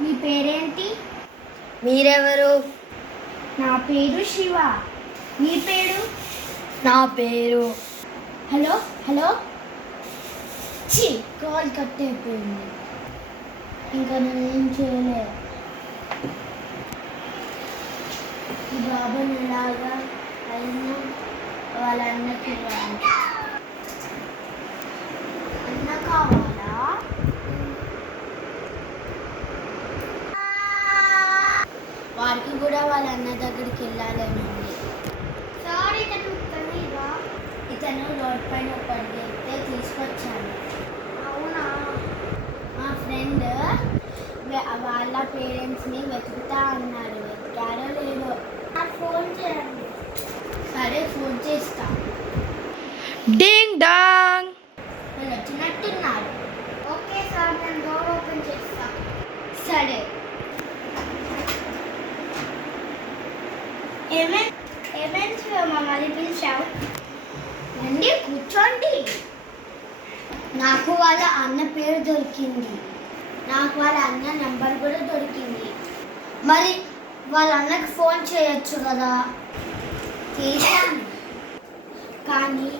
మీ పేరేంటి? మీరెవరు? నా పేరు శివ. మీ పేరు? నా పేరు. Hello hello. కాల్ కట్ అయిపోయింది. ఇంకా నేనేం చేయలే. ఈ బాబాని ఎలాగా అయినా వాళ్ళ అన్నకి ఇవ్వాలి. అన్న కావాలా? వాడికి కూడా వాళ్ళ అన్న దగ్గరికి వెళ్ళాలని ఉంది. సారీ, ఇతను రోడ్ పైన పడితే తీసుకొచ్చాను. అవునా? మా ఫ్రెండ్ వాళ్ళ పేరెంట్స్ని వెతుకుతా అన్నారు. వెతికారో లేదో. నాకు ఫోన్ చేయండి. సరే, ఫోన్ చేస్తా. Ding dong. వాళ్ళు వచ్చినట్టున్నారు. ఓకే సార్, నేను డోర్ ఓపెన్ చేస్తా. సరే. ఏమేమి మమ్మల్ని పిలిచావు? రండి, కూర్చోండి. నాకు వాళ్ళ అన్న పేరు దొరికింది. నాకు వాళ్ళ అన్న నెంబర్ కూడా దొరికింది. మరి వాళ్ళ అన్నకి ఫోన్ చేయొచ్చు కదా. చేశాను, కానీ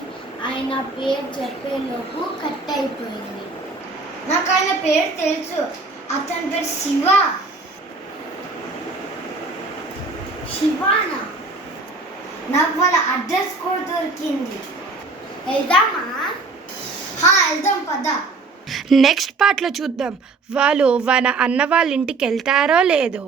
ఆయన పేరు చెప్పేలోపు కట్ అయిపోయింది. నాకు ఆయన పేరు తెలుసు. అతని పేరు శివ. శివానా? నాకు వాళ్ళ అడ్రస్ కూడా దొరికింది. వెళ్దామా? వెళ్దాం, పద. నెక్స్ట్ పార్ట్లో చూద్దాం వాళ్ళు వాళ్ళ అన్న వాళ్ళ ఇంటికి వెళ్తారో లేదో.